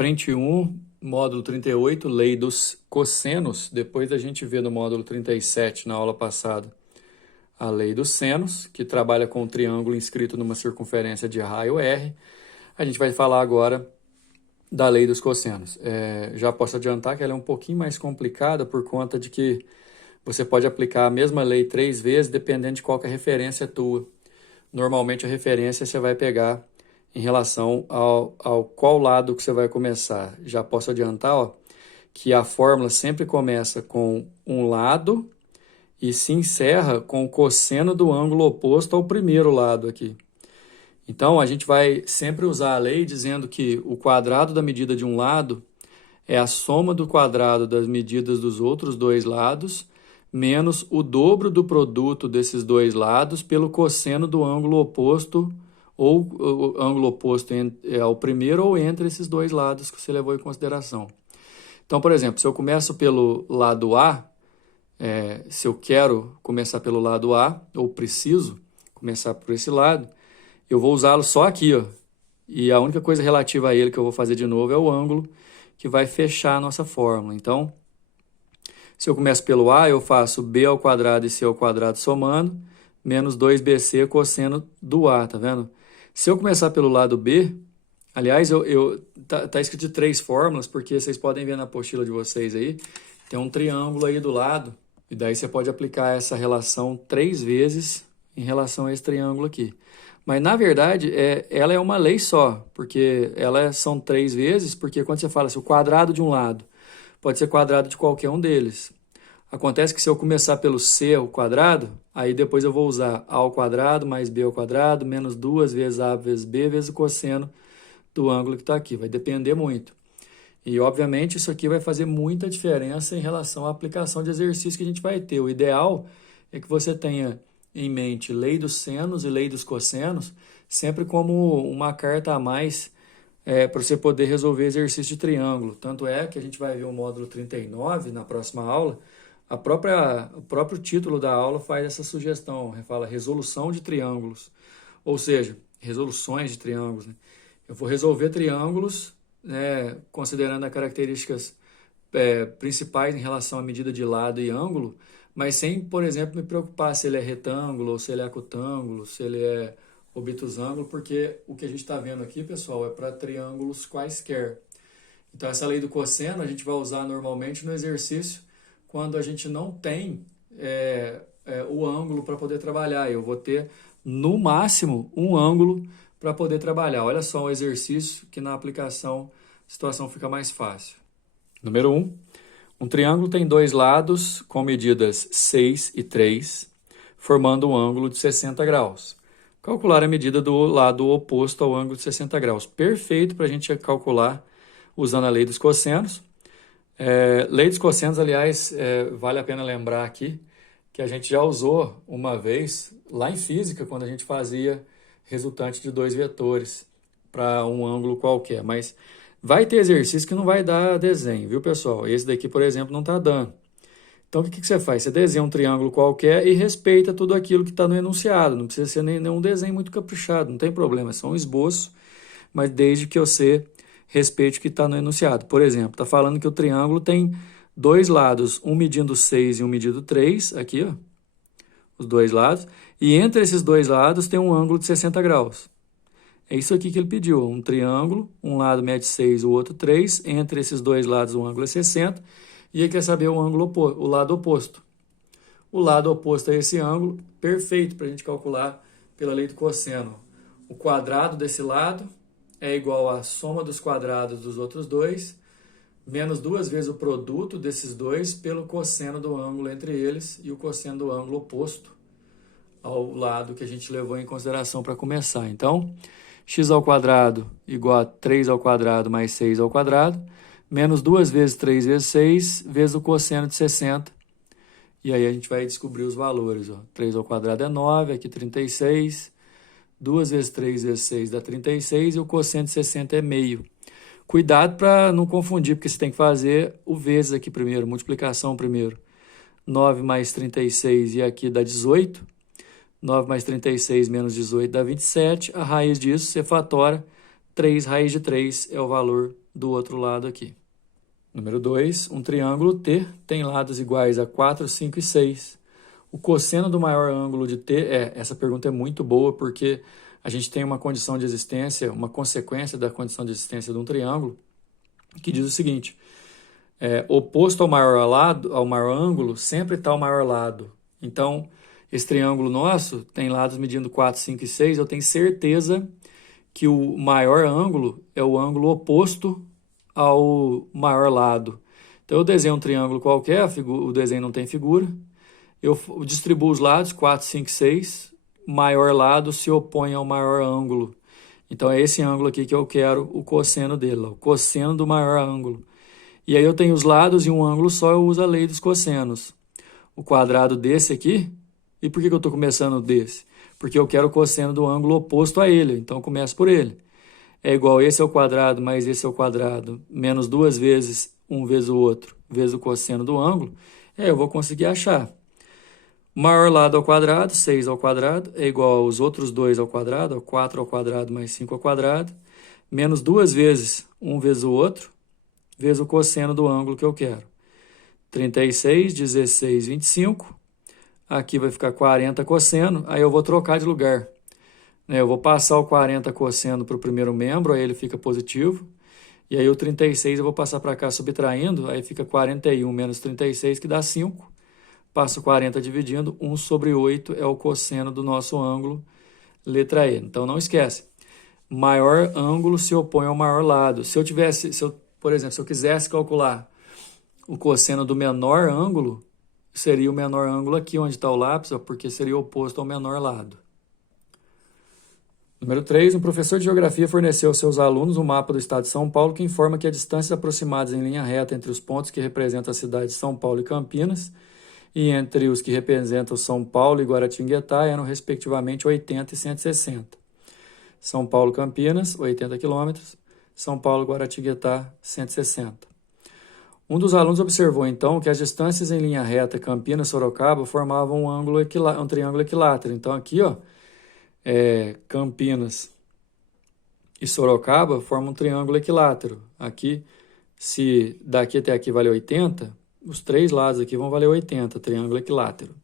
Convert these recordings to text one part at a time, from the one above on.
Frente 1, módulo 38, lei dos cossenos. Depois a gente vê no módulo 37, na aula passada, a lei dos senos, que trabalha com um triângulo inscrito numa circunferência de raio R. A gente vai falar agora da lei dos cossenos. Já posso adiantar que ela é um pouquinho mais complicada por conta de que você pode aplicar a mesma lei 3 vezes, dependendo de qual que é a referência tua. Normalmente a referência você vai pegar em relação ao qual lado que você vai começar. Já posso adiantar, ó, que a fórmula sempre começa com um lado e se encerra com o cosseno do ângulo oposto ao primeiro lado aqui. Então, a gente vai sempre usar a lei dizendo que o quadrado da medida de um lado é a soma do quadrado das medidas dos outros dois lados, menos o dobro do produto desses dois lados pelo cosseno do ângulo oposto, ou o ângulo oposto ao primeiro ou entre esses dois lados que você levou em consideração. Então, por exemplo, se eu começo pelo lado A, se eu quero começar pelo lado A, ou preciso começar por esse lado, eu vou usá-lo só aqui, ó. E a única coisa relativa a ele que eu vou fazer de novo é o ângulo que vai fechar a nossa fórmula. Então, se eu começo pelo A, eu faço B ao quadrado e C ao quadrado somando, menos 2BC cosseno do A, tá vendo? Se eu começar pelo lado B, aliás, tá escrito de 3 fórmulas, porque vocês podem ver na apostila de vocês aí, tem um triângulo aí do lado, e daí você pode aplicar essa relação 3 vezes em relação a esse triângulo aqui. Mas, na verdade, ela é uma lei só, porque são 3 vezes, porque quando você fala assim, o quadrado de um lado pode ser quadrado de qualquer um deles. Acontece que se eu começar pelo C ao quadrado, aí depois eu vou usar A ao quadrado mais B ao quadrado, menos 2 vezes A vezes B vezes o cosseno do ângulo que está aqui. Vai depender muito. E, obviamente, isso aqui vai fazer muita diferença em relação à aplicação de exercício que a gente vai ter. O ideal é que você tenha em mente lei dos senos e lei dos cossenos, sempre como uma carta a mais para você poder resolver exercício de triângulo. Tanto é que a gente vai ver o módulo 39 na próxima aula, o próprio título da aula faz essa sugestão, fala resolução de triângulos, ou seja, resoluções de triângulos, né? Eu vou resolver triângulos, considerando as características principais em relação à medida de lado e ângulo, mas sem, por exemplo, me preocupar se ele é retângulo, ou se ele é acutângulo, se ele é obtusângulo, porque o que a gente está vendo aqui, pessoal, é para triângulos quaisquer. Então, essa lei do cosseno a gente vai usar normalmente no exercício quando a gente não tem o ângulo para poder trabalhar. Eu vou ter, no máximo, um ângulo para poder trabalhar. Olha só um exercício que na aplicação a situação fica mais fácil. Número 1. Um triângulo tem dois lados com medidas 6 e 3, formando um ângulo de 60 graus. Calcular a medida do lado oposto ao ângulo de 60 graus. Perfeito para a gente calcular usando a lei dos cossenos. Lei dos cossenos, aliás, vale a pena lembrar aqui que a gente já usou uma vez lá em física, quando a gente fazia resultante de dois vetores para um ângulo qualquer. Mas vai ter exercício que não vai dar desenho, viu, pessoal? Esse daqui, por exemplo, não está dando. Então, o que você faz? Você desenha um triângulo qualquer e respeita tudo aquilo que está no enunciado. Não precisa ser nenhum desenho muito caprichado, não tem problema. É só um esboço, mas desde que você respeite o que está no enunciado. Por exemplo, está falando que o triângulo tem dois lados, um medindo 6 e um medindo 3, aqui, ó, os dois lados, e entre esses dois lados tem um ângulo de 60 graus. É isso aqui que ele pediu, um triângulo, um lado mede 6, o outro 3, entre esses dois lados o ângulo é 60, e ele quer saber o lado oposto. O lado oposto a esse ângulo, perfeito para a gente calcular pela lei do cosseno. O quadrado desse lado é igual à soma dos quadrados dos outros dois, menos 2 vezes o produto desses dois pelo cosseno do ângulo entre eles e o cosseno do ângulo oposto ao lado que a gente levou em consideração para começar. Então, x ao quadrado igual a 3 ao quadrado mais 6 ao quadrado, menos 2 vezes 3 vezes 6 vezes o cosseno de 60. E aí a gente vai descobrir os valores. Ó. 3 ao quadrado é 9, aqui 36. 2 vezes 3 vezes 6 dá 36 e o cosseno de 60 é meio. Cuidado para não confundir, porque você tem que fazer o vezes aqui primeiro, multiplicação primeiro. 9 mais 36 e aqui dá 18. 9 mais 36 menos 18 dá 27. A raiz disso você fatora. 3 raiz de 3 é o valor do outro lado aqui. Número 2, um triângulo T tem lados iguais a 4, 5 e 6. O cosseno do maior ângulo de T essa pergunta é muito boa porque a gente tem uma condição de existência, uma consequência da condição de existência de um triângulo, que diz o seguinte, oposto ao maior ângulo, sempre está o maior lado. Então, esse triângulo nosso tem lados medindo 4, 5 e 6, eu tenho certeza que o maior ângulo é o ângulo oposto ao maior lado. Então, eu desenho um triângulo qualquer, o desenho não tem figura, eu distribuo os lados, 4, 5, 6, maior lado se opõe ao maior ângulo. Então, é esse ângulo aqui que eu quero o cosseno dele, o cosseno do maior ângulo. E aí eu tenho os lados e um ângulo só, eu uso a lei dos cossenos. O quadrado desse aqui, e por que eu estou começando desse? Porque eu quero o cosseno do ângulo oposto a ele, então eu começo por ele. É igual esse ao quadrado mais esse ao quadrado, menos 2 vezes um vezes o outro, vezes o cosseno do ângulo, eu vou conseguir achar. Maior lado ao quadrado, 6 ao quadrado, é igual aos outros 2 ao quadrado, 4 ao quadrado mais 5 ao quadrado, menos 2 vezes um vezes o outro, vezes o cosseno do ângulo que eu quero. 36, 16, 25. Aqui vai ficar 40 cosseno, aí eu vou trocar de lugar. Eu vou passar o 40 cosseno para o primeiro membro, aí ele fica positivo. E aí o 36 eu vou passar para cá subtraindo, aí fica 41 menos 36, que dá 5. Passo 40 dividindo, 1 sobre 8 é o cosseno do nosso ângulo, letra E. Então não esquece, maior ângulo se opõe ao maior lado. Por exemplo, se eu quisesse calcular o cosseno do menor ângulo, seria o menor ângulo aqui onde está o lápis, porque seria oposto ao menor lado. Número 3, um professor de geografia forneceu aos seus alunos um mapa do estado de São Paulo que informa que as distâncias aproximadas em linha reta entre os pontos que representam a cidade de São Paulo e Campinas e entre os que representam São Paulo e Guaratinguetá eram respectivamente 80 e 160. São Paulo, Campinas, 80 km. São Paulo, Guaratinguetá, 160. Um dos alunos observou, então, que as distâncias em linha reta Campinas-Sorocaba formavam um triângulo equilátero. Então, aqui, Campinas e Sorocaba formam um triângulo equilátero. Aqui, se daqui até aqui vale 80, os três lados aqui vão valer 80, triângulo equilátero.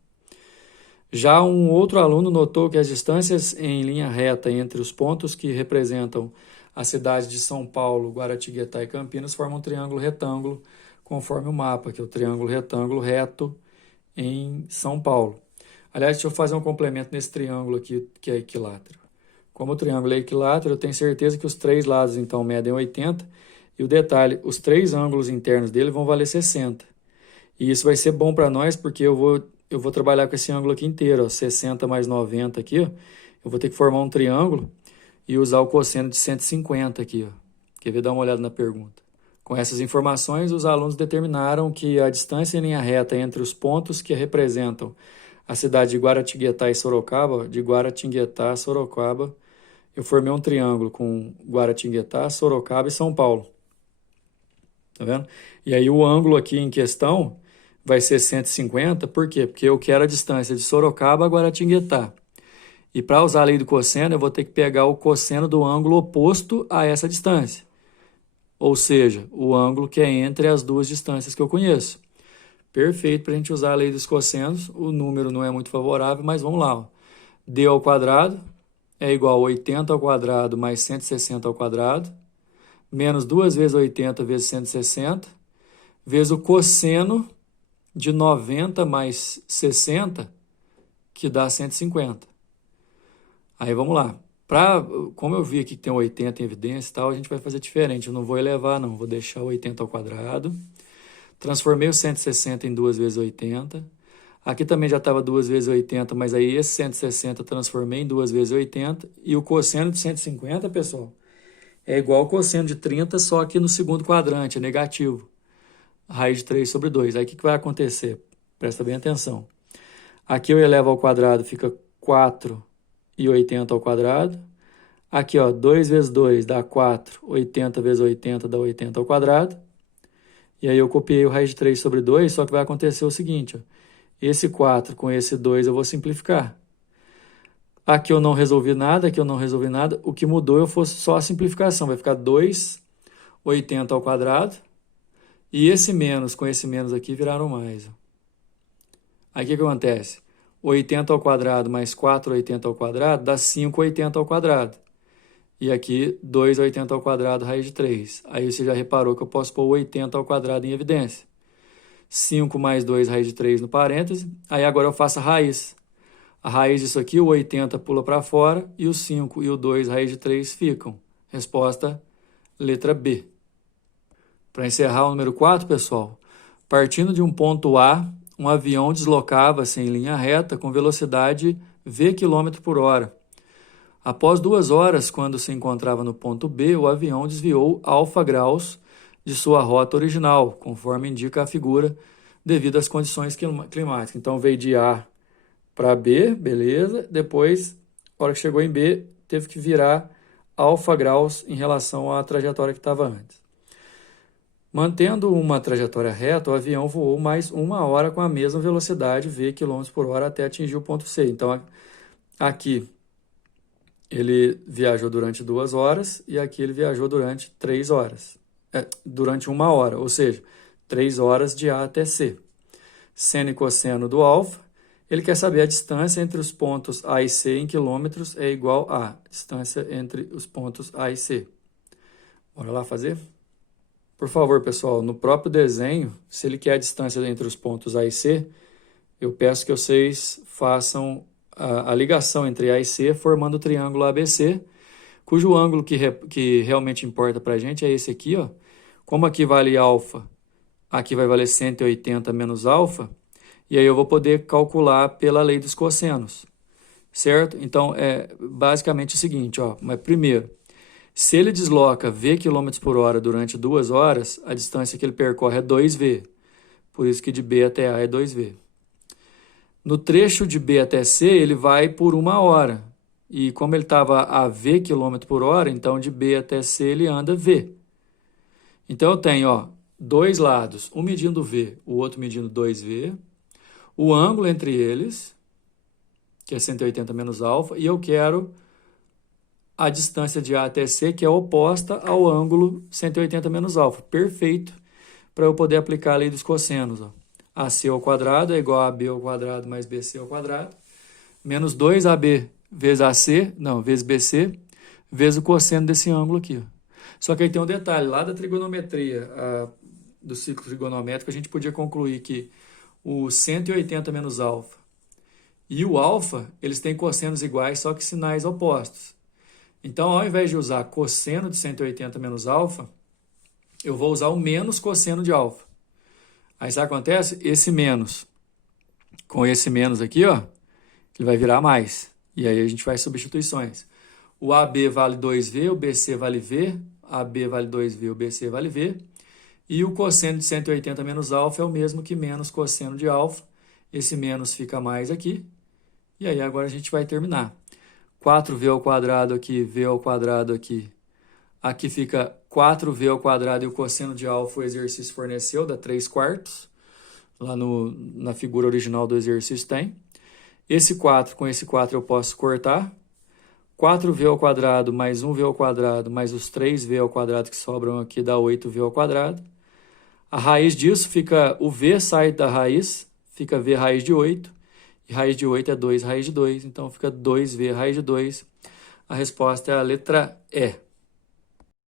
Já um outro aluno notou que as distâncias em linha reta entre os pontos que representam a cidade de São Paulo, Guaratinguetá e Campinas formam um triângulo retângulo, conforme o mapa, que é o triângulo retângulo reto em São Paulo. Aliás, deixa eu fazer um complemento nesse triângulo aqui, que é equilátero. Como o triângulo é equilátero, eu tenho certeza que os três lados, então, medem 80, e o detalhe, os três ângulos internos dele vão valer 60. E isso vai ser bom para nós, porque eu vou trabalhar com esse ângulo aqui inteiro, 60 mais 90 aqui, eu vou ter que formar um triângulo e usar o cosseno de 150 aqui. Quer ver? Dar uma olhada na pergunta. Com essas informações, os alunos determinaram que a distância em linha reta entre os pontos que representam a cidade de Guaratinguetá e Sorocaba, eu formei um triângulo com Guaratinguetá, Sorocaba e São Paulo. Tá vendo? E aí o ângulo aqui em questão vai ser 150, por quê? Porque eu quero a distância de Sorocaba a Guaratinguetá. E para usar a lei do cosseno, eu vou ter que pegar o cosseno do ângulo oposto a essa distância. Ou seja, o ângulo que é entre as duas distâncias que eu conheço. Perfeito para a gente usar a lei dos cossenos. O número não é muito favorável, mas vamos lá. D ao quadrado é igual a 80 ao quadrado mais 160 ao quadrado, menos 2 vezes 80 vezes 160, vezes o cosseno de 90 mais 60, que dá 150. Aí vamos lá. Como eu vi aqui que tem 80 em evidência e tal, a gente vai fazer diferente. Eu não vou elevar, não. Vou deixar o 80 ao quadrado. Transformei o 160 em 2 vezes 80. Aqui também já estava 2 vezes 80, mas aí esse 160 transformei em 2 vezes 80. E o cosseno de 150, pessoal, é igual ao cosseno de 30, só que no segundo quadrante, é negativo. Raiz de 3 sobre 2. Aí o que vai acontecer? Presta bem atenção. Aqui eu elevo ao quadrado, fica 4 e 80 ao quadrado. Aqui, 2 vezes 2 dá 4, 80 vezes 80 dá 80 ao quadrado. E aí eu copiei o raiz de 3 sobre 2, só que vai acontecer o seguinte, esse 4 com esse 2 eu vou simplificar. Aqui eu não resolvi nada, aqui eu não resolvi nada. O que mudou foi só a simplificação, vai ficar 2, 80 ao quadrado. E esse menos com esse menos aqui viraram mais. Aí o que acontece? 80 ao quadrado mais 480 ao quadrado dá 580 ao quadrado. E aqui 280 ao quadrado raiz de 3. Aí você já reparou que eu posso pôr 80 ao quadrado em evidência. 5 mais 2 raiz de 3 no parêntese. Aí agora eu faço a raiz. A raiz disso aqui, o 80 pula para fora e o 5 e o 2 raiz de 3 ficam. Resposta, letra B. Para encerrar o número 4, pessoal, partindo de um ponto A, um avião deslocava-se em linha reta com velocidade v km por hora. Após 2 horas, quando se encontrava no ponto B, o avião desviou alfa graus de sua rota original, conforme indica a figura, devido às condições climáticas. Então, veio de A para B, beleza. Depois, na hora que chegou em B, teve que virar alfa graus em relação à trajetória que estava antes. Mantendo uma trajetória reta, o avião voou mais 1 hora com a mesma velocidade, v km por hora, até atingir o ponto C. Então, aqui ele viajou durante 2 horas e aqui ele viajou durante 3 horas. Durante 1 hora, ou seja, 3 horas de A até C. Seno e cosseno do alfa. Ele quer saber a distância entre os pontos A e C em quilômetros é igual a distância entre os pontos A e C. Bora lá fazer? Por favor, pessoal, no próprio desenho, se ele quer a distância entre os pontos A e C, eu peço que vocês façam a ligação entre A e C, formando o triângulo ABC, cujo ângulo que realmente importa para a gente é esse aqui, ó. Como aqui vale alfa, aqui vai valer 180 menos alfa, e aí eu vou poder calcular pela lei dos cossenos, certo? Então, é basicamente o seguinte, ó. Mas primeiro, se ele desloca v km por hora durante 2 horas, a distância que ele percorre é 2v. Por isso que de B até A é 2v. No trecho de B até C, ele vai por 1 hora. E como ele estava a v km por hora, então de B até C ele anda v. Então eu tenho, ó, 2 lados, um medindo v, o outro medindo 2v. O ângulo entre eles, que é 180 menos alfa, e eu quero a distância de A até C, que é oposta ao ângulo 180 menos alfa. Perfeito para eu poder aplicar a lei dos cossenos. Ó. AC ao quadrado é igual a AB ao quadrado mais BC ao quadrado, menos 2AB vezes AC, não, vezes BC, vezes o cosseno desse ângulo aqui. Ó. Só que aí tem um detalhe, lá da trigonometria, do ciclo trigonométrico, a gente podia concluir que o 180 menos alfa e o alfa, eles têm cossenos iguais, só que sinais opostos. Então, ao invés de usar cosseno de 180 menos alfa, eu vou usar o menos cosseno de alfa. Aí sabe o que acontece? Esse menos com esse menos aqui, ó, ele vai virar mais. E aí a gente faz substituições. O AB vale 2V, o BC vale V, AB vale 2V, o BC vale V. E o cosseno de 180 menos alfa é o mesmo que menos cosseno de alfa. Esse menos fica mais aqui. E aí agora a gente vai terminar. 4v ao quadrado aqui, v ao quadrado aqui. Aqui fica 4v ao quadrado e o cosseno de alfa o exercício forneceu, dá 3/4. Lá na figura original do exercício tem. Esse 4 com esse 4 eu posso cortar. 4v ao quadrado mais 1v ao quadrado mais os 3v ao quadrado que sobram aqui dá 8v ao quadrado. A raiz disso fica, o v sai da raiz, fica v raiz de 8. E raiz de 8 é 2 raiz de 2, então fica 2v raiz de 2. A resposta é a letra E.